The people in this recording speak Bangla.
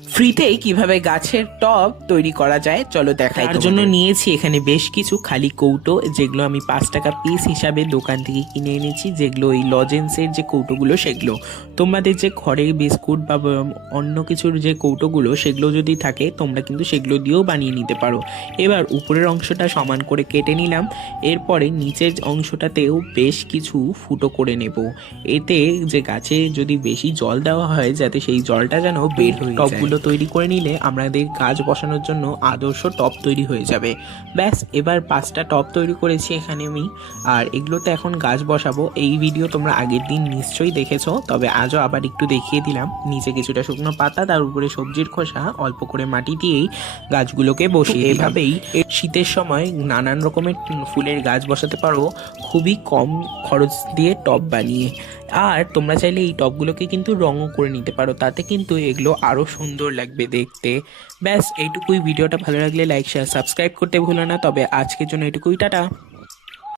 ফ্রিতেই কিভাবে গাছের টব তৈরি করা যায় চলো দেখাই। তার জন্য নিয়েছি এখানে বেশ কিছু খালি কৌটো, যেগুলো আমি 5 টাকা পিস হিসাবে দোকান থেকে কিনে এনেছি, যেগুলো এই লজেন্সের যে কৌটোগুলো সেগুলো। তোমাদের যে ঘরের বিস্কুট বা অন্য কিছুর যে কৌটোগুলো সেগুলো যদি থাকে তোমরা কিন্তু সেগুলো দিয়েও বানিয়ে নিতে পারো। এবার উপরের অংশটা সমান করে কেটে নিলাম, এরপরে নিচের অংশটাতেও বেশ কিছু ফুটো করে নেব। এতে যে গাছে যদি বেশি জল দেওয়া হয় যাতে সেই জলটা যেন বের হয়ে যায়। টবগুলো তৈরি করে নিলে আমাদের গাছ বসানোর জন্য আদর্শ টব তৈরি হয়ে যাবে। ব্যাস, এবার 5টা টব তৈরি করেছি এখানে আমি, আর এগুলোতে এখন গাছ বসাবো। এই ভিডিও তোমরা আগের দিন নিশ্চয়ই দেখেছো, তবে আজও আবার একটু দেখিয়ে দিলাম। নিচে কিছুটা শুকনো পাতা, তার উপরে সবজির খোসা, অল্প করে মাটি দিয়েই গাছগুলোকে বসিয়ে এভাবেই শীতের সময় নানান রকমের ফুলের গাছ বসাতে পারো খুবই কম খরচ দিয়ে টব বানিয়ে। আর তোমরা চাইলে এই টবগুলোকে কিন্তু রঙও করে নিতে পারো, তাতে কিন্তু এগুলো আরও সুন্দর লাগবে দেখতে। ব্যাস এইটুকুই। ভিডিওটা ভালো লাগলে লাইক শেয়ার সাবস্ক্রাইব করতে ভুলো না। তবে আজকের জন্য এটুকুই, টাটা।